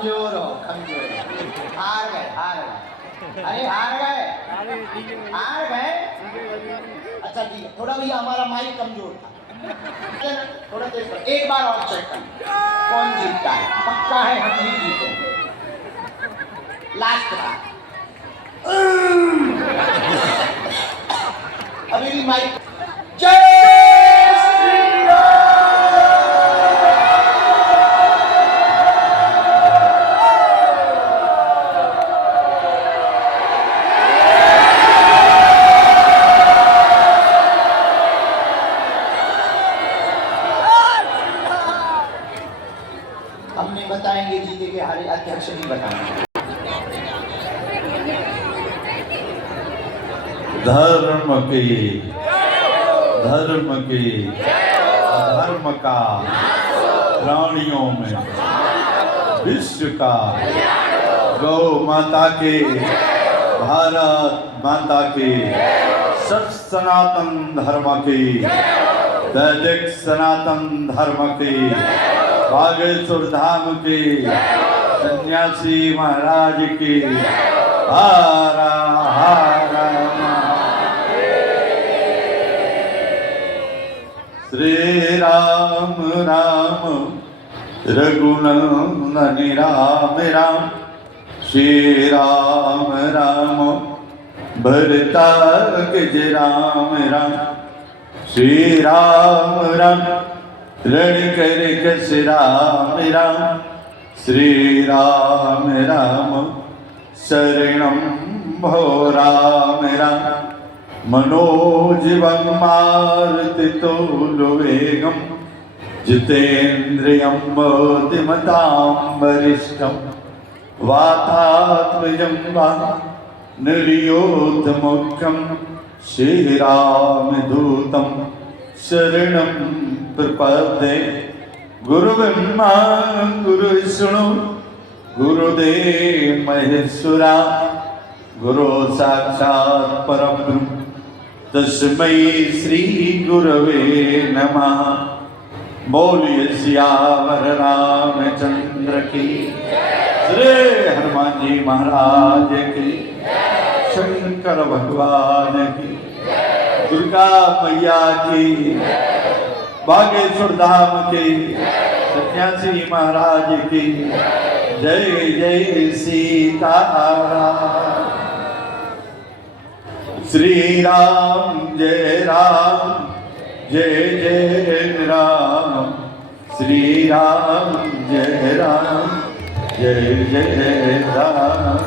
कमजोर हो, कमजोर। हार गए, हार गए। अरे हार गए, हार गए। अच्छा ठीक है, थोड़ा भैया हमारा माइक कमजोर था, थोड़ा तेज कर। एक बार और चेक कर कौन जीतता है। पक्का है हम ही जीतेंगे। लास्ट बार। अभी भी माइक। जय श्री राम। हम नहीं बताएंगे जीते के हारे, अध्यक्ष नहीं बताएंगे। धर्म की अधर्म का प्राणियों में विश्व का गौ माता के भारत माता के सच सनातन धर्म की वैदिक सनातन धर्म की बागेश्वर धाम की सन्यासी महाराज की हारा हारा। श्री राम राम रघुनंदन राम राम। श्री राम राम भरताज राम राम। श्री राम राम रण कर कस राम राम। श्री राम राम शरणं भो राम राम। मनोजवं मारुतितुल्यवेगं जितेन्द्रियं बुद्धिमतां वरिष्ठं वातात्मजं वानरयोधमुख्यं श्रीरामदूतं शरणं प्रपद्ये। गुरुब्रह्मा गुरुविष्णु गुरुदेव महेश्वरा गुरु साक्षात् परब्रह्म तस्मै श्री गुरवे नमः। बोलिए सियावर रामचंद्र की, श्री हनुमान जी महाराज की, शंकर भगवान की, दुर्गा मैया की, बागेश्वर धाम की, सन्यासी महाराज की जय जय सीताराम। श्री राम जय जय राम। श्री राम जय जय राम। श्री राम जय जय राम।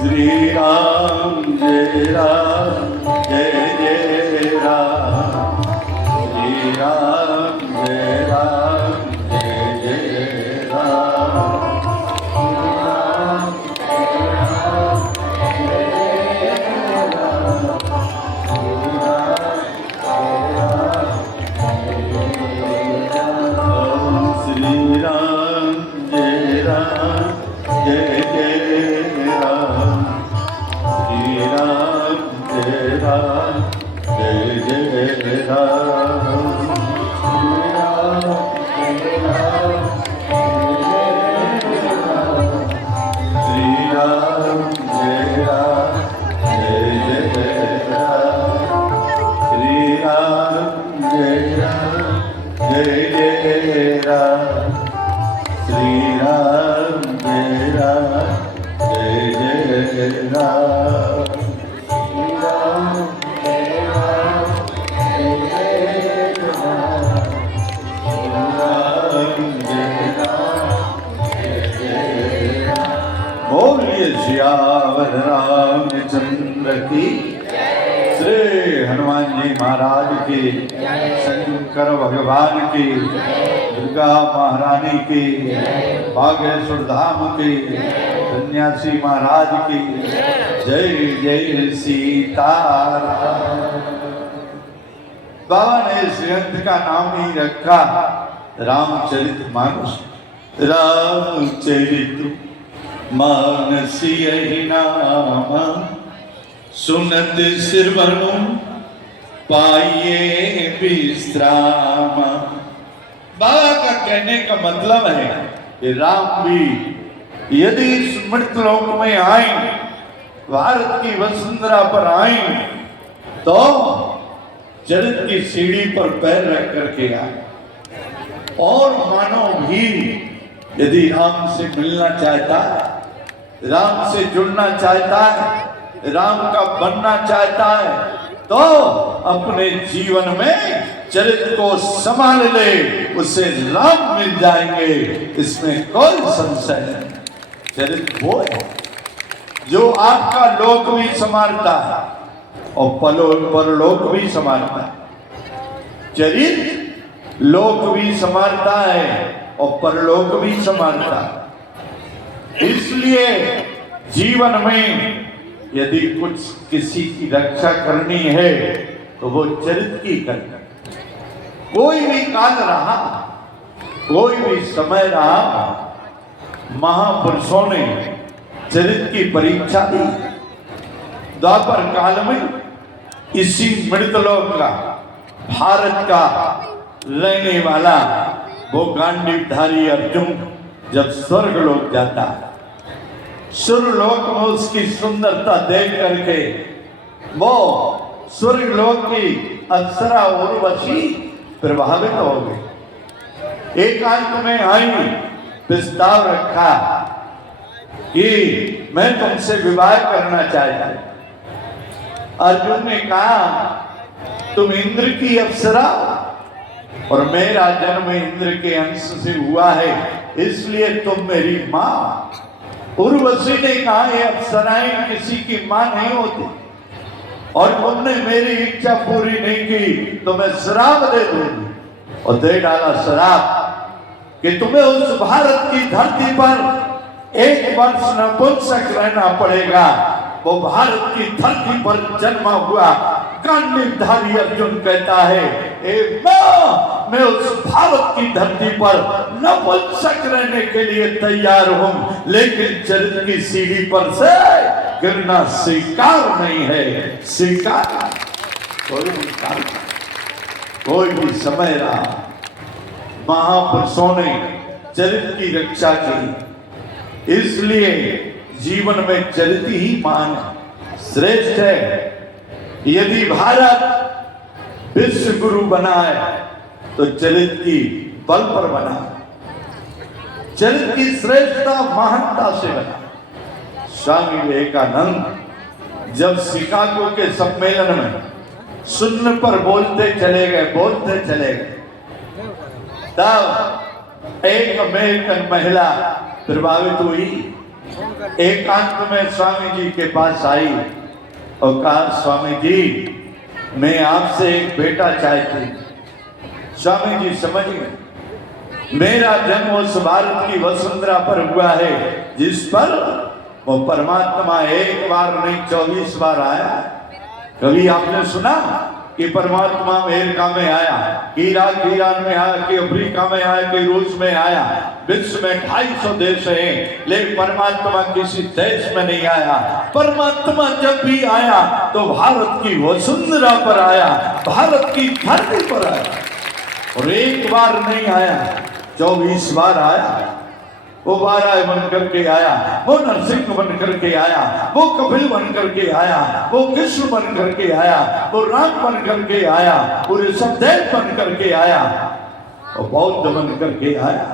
श्री राम श्री राम जय जय राम। श्री राम जय जय राम। श्री राम जय जय राम। श्री राम जय जय राम। श्री राम जय जय राम। श्री राम जय जय राम। श्री राम जय जय राम। बोलिए सियावर रामचंद्र की, श्री हनुमान जी महाराज की, शंकर भगवान की, दुर्गा महारानी की, बागेश्वर धाम की, सन्यासी महाराज की जय जय सीताराम। बाबा ने इस ग्रंथ का नाम ही रखा रामचरितमानस। रामचरित मानस यही नाम सुनत सिरवनु पाइए विश्राम। बाबा का कहने का मतलब है कि राम भी यदि इस मृतलोक में आए, भारत की वसुंधरा पर आए, तो चरित की सीढ़ी पर पैर रख करके आए। और मानव भी यदि राम से मिलना चाहता है, राम से जुड़ना चाहता है, राम का बनना चाहता है, तो अपने जीवन में चरित्र को संभाल ले, उसे राम मिल जाएंगे, इसमें कोई संशय नहीं। चरित्र वो है जो आपका लोक भी संभालता है और परलोक भी संभालता है। चरित्र लोक भी संभालता है और परलोक भी संभालता है। इसलिए जीवन में यदि कुछ किसी की रक्षा करनी है तो वो चरित्र की करनी। कोई भी काल रहा, कोई भी समय रहा, महापुरुषों ने चरित्र की परीक्षा दी। द्वापर काल में इसी मृतलोक का, भारत का रहने वाला वो गांडीवधारी अर्जुन जब स्वर्ग लोक जाता है, स्वर्गलोक में उसकी सुंदरता देख करके वो स्वर्गलोक की अप्सरा उर्वशी प्रभावित हो गई। एकांत में आई, प्रस्ताव रखा कि मैं तुमसे विवाह करना चाहता हूं। अर्जुन ने कहा तुम इंद्र की अप्सरा और मेरा जन्म इंद्र के अंश से हुआ है, इसलिए तुम मेरी मां। उर्वशी ने कहा ये अप्सराएं किसी की मां नहीं होती और तुमने मेरी इच्छा पूरी नहीं की तो मैं श्राप दे दूंगी। और दे डाला श्राप कि तुम्हें उस भारत की धरती पर 1 वर्ष नपुंसक रहना पड़ेगा। वो भारत की धरती पर जन्मा हुआ गांडीवधारी अर्जुन कहता है ए मां, मैं उस भारत की धरती पर नपुंसक रहने के लिए तैयार हूं, लेकिन चरित्र की सीढ़ी पर से गिरना स्वीकार नहीं है। स्वीकार कोई भी समय रहा, महापुरुषों ने चरित्र की रक्षा की। इसलिए जीवन में चरित्र ही मान श्रेष्ठ है। यदि भारत विश्व गुरु बना है तो चरित्र की बल पर बना, चरित्र की श्रेष्ठता महानता से बना। स्वामी विवेकानंद जब शिकागो के सम्मेलन में शून्य पर बोलते चले गए, तब एक अमेरिकन महिला प्रभावित हुई। एकांत में स्वामी जी के पास आई और कहा स्वामी जी मैं आपसे एक बेटा चाहती। स्वामी जी समझ गए, मेरा जन्म उस भारत की वसुंधरा पर हुआ है जिस पर वो परमात्मा 1 बार नहीं 24 बार आया। कभी आपने सुना कि परमात्मा अमेरिका में आया, कि इराक ईरान में आया, कि अफ्रीका में आया, कि रूस में आया? विश्व में 250 देश हैं, लेकिन परमात्मा किसी देश में नहीं आया। परमात्मा जब भी आया तो भारत की वसुंधरा पर आया, भारत की धरती पर आया। और 1 बार नहीं आया, 24 बार आया। वो वाराय बन करके आया, वो नरसिंह बन करके आया, वो कपिल बन करके आया, वो कृष्ण बन करके आया, वो राम बन करके आया, वो ऋषभदेव बन करके आया, वो बौद्ध बन करके आया।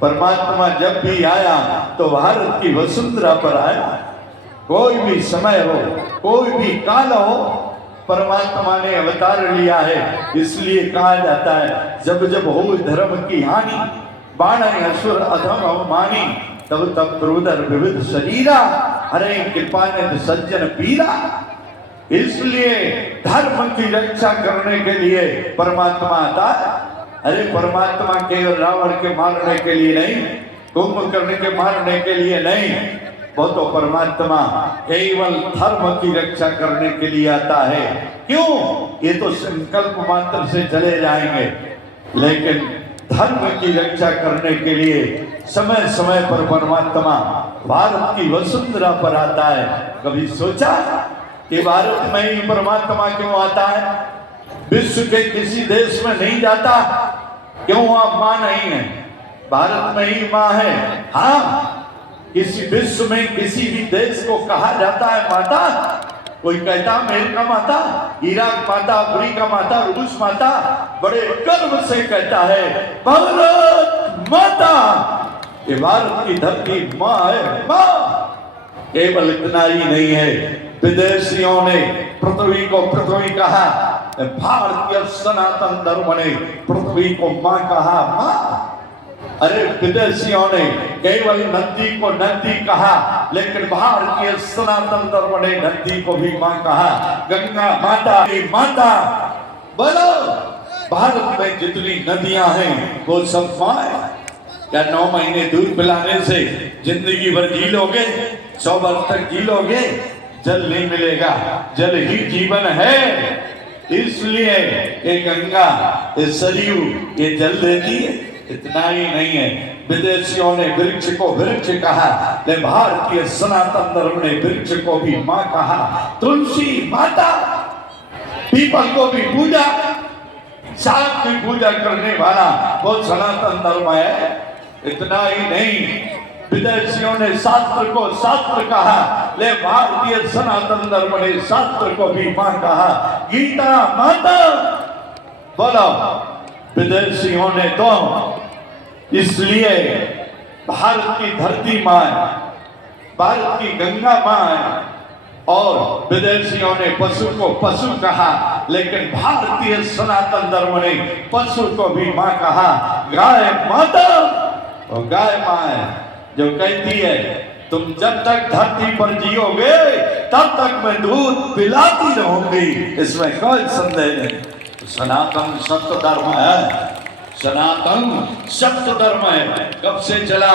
परमात्मा जब भी आया तो भारत की वसुंधरा पर आया। कोई भी समय हो, कोई भी काल हो, परमात्मा ने अवतार लिया है। इसलिए कहा जाता है जब जब हो धर्म की हानि, बाण असुर अधम अवमानी, तब तब क्रोधर विविध शरीरा, हरे कृपा ने सज्जन पीरा। इसलिए धर्म की रक्षा करने के लिए परमात्मा आता है। अरे परमात्मा केवल रावण के मारने के लिए नहीं, कुंभकर्ण के मारने के लिए नहीं, वो तो परमात्मा केवल धर्म की रक्षा करने के लिए आता है। क्यों? ये तो संकल्प मात्र से चले जाएंगे, लेकिन धर्म की रक्षा करने के लिए समय समय पर परमात्मा भारत की वसुंधरा पर आता है। कभी सोचा कि भारत में ही परमात्मा क्यों आता है, विश्व के किसी देश में नहीं जाता? क्यों वहां मां नहीं है? भारत में ही मां है। हाँ, किसी विश्व में किसी भी देश को कहा जाता है माता, कोई कहता अमेरिका माता, इराक माता, अफ्रीका माता, रूस माता, बड़े गर्व से कहता है भारत माता। ये भारत की धरती मां है, मां। केवल इतना ही नहीं है, विदेशियों ने पृथ्वी को पृथ्वी कहा, भारतीय सनातन धर्म ने पृथ्वी को मां कहा, मां। अरे विदेशियों ने केवल नदी को नदी कहा, लेकिन भारतीय सनातन धर्म ने नदी को भी मां कहा। गंगा माता की माता। बोलो, भारत में जितनी नदियां हैं वो सब मां है। क्या 9 महीने दूध पिलाने से जिंदगी भर जी लोगे? 100 वर्ष तक जी लोगे? जल नहीं मिलेगा, जल ही जीवन है। इसलिए ये गंगा, ये सरयू, ये जल देती है। इतना ही नहीं है, विदेशियों ने वृक्ष को वृक्ष कहा, लेकिन भारतीय सनातन धर्म ने वृक्ष को भी मां कहा। तुलसी माता, पीपल को भी पूजा, सांप की पूजा करने वाला वो सनातन धर्म है। इतना ही नहीं, विदेशियों ने शास्त्र को शास्त्र कहा, ले भारतीय सनातन धर्म ने शास्त्र को भी मां कहा। गीता माता। बोलो, विदेशियों ने तो इसलिए भारत की धरती मां है, भारत की गंगा मां है, और विदेशियों ने पशु को पशु कहा, लेकिन भारतीय सनातन धर्म ने पशु को भी मां कहा। गाय माता, और गाय मां है जो कहती है तुम जब तक धरती पर जियोगे तब तक मैं दूध पिलाती रहूंगी। इसमें कोई संदेह नहीं। सनातन सत्य धर्म है, सनातन सत्य धर्म है। कब से चला?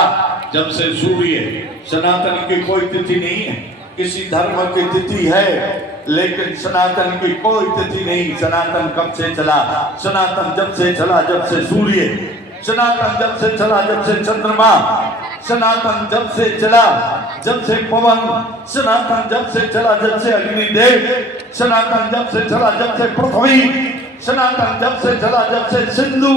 जब से सूर्य। सनातन की कोई तिथि नहीं है, किसी धर्म की तिथि है, लेकिन सनातन की कोई तिथि नहीं। सनातन कब से चला? सनातन जब से चला जब से सूर्य, सनातन जब से चला जब से चंद्रमा, सनातन जब से चला जब से पवन, सनातन जब से चला जब से अग्निदेव, सनातन जब से चला जब से पृथ्वी, सनातन जब से चला जब से सिंधु।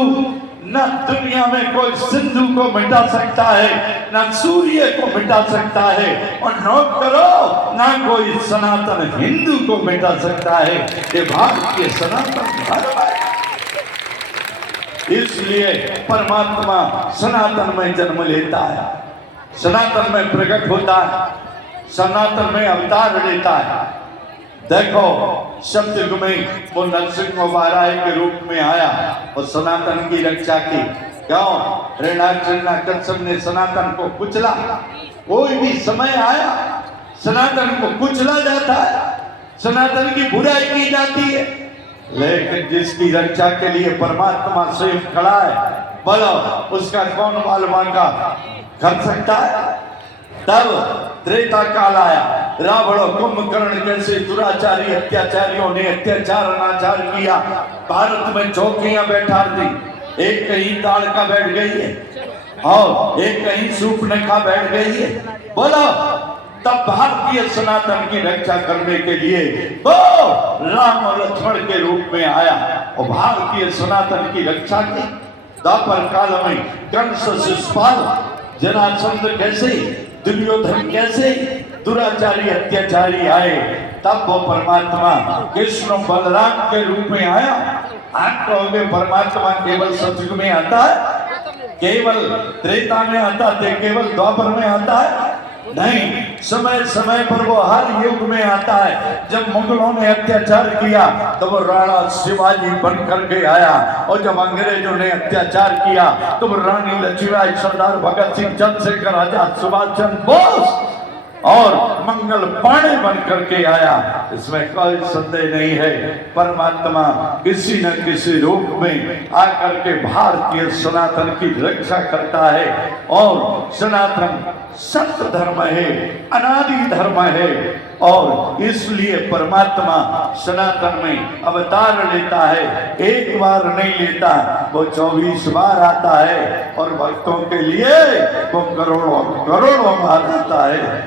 न दुनिया में कोई सिंधु को मिटा सकता है, न सूर्य को मिटा सकता है, और नोट करो ना कोई सनातन हिंदू को मिटा सकता है। ये भारतीय सनातन धर्म है। इसलिए परमात्मा सनातन में जन्म लेता है, सनातन में प्रकट होता है, सनातन में अवतार लेता है। देखो, सतयुग में वो नरसिंह वाराय के रूप में आया और सनातन की रक्षा की। क्यों? हिरण्याकश्यप ने सनातन को कुचला। कोई भी समय आया सनातन को कुचला जाता है, सनातन की बुराई की जाती है, लेकिन जिसकी रक्षा के लिए परमात्मा स्वयं खड़ा है, बोलो उसका कौन बाल बांका कर सकता है? तब त्रेता काल आया, रावण और कुंभकर्ण जैसे दुराचारी अत्याचारियों ने अत्याचार अनाचार किया, भारत में चौकियां बैठा दी। एक कहीं दाल का बैठ गई है और एक कहीं सूप ने खा बैठ गई है। बोलो, तब भारतीय सनातन की रक्षा करने के लिए वो राम और लक्ष्मण के रूप में आया और भारतीय सनातन की रक्षा की। द्वापर काल में कंस, शिशुपाल, जरासंध कैसे, दुर्योधन कैसे दुराचारी अत्याचारी आए, तब वो परमात्मा कृष्ण बलराम के रूप में आया। आप कहोगे परमात्मा केवल सतयुग में आता है, केवल त्रेता में आता है, केवल द्वापर में आता है? नहीं, समय समय पर वो हर युग में आता है। जब मुगलों ने अत्याचार किया तो वो राणा शिवाजी बन करके आया, और जब अंग्रेजों ने अत्याचार किया तो वो रानी लक्ष्मीबाई, सरदार भगत सिंह, चंद्रशेखर आजाद, सुभाष चंद्र बोस और मंगल पांडे बन करके आया। इसमें कोई संदेह नहीं है। परमात्मा किसी न किसी रूप में आकर के भारतीय सनातन की रक्षा करता है, और सनातन सत्य धर्म है, अनादि धर्म है, और इसलिए परमात्मा सनातन में अवतार लेता है। एक बार नहीं लेता, वो 24 बार आता है, और भक्तों के लिए वो करोड़ों करोड़ों बार आता है।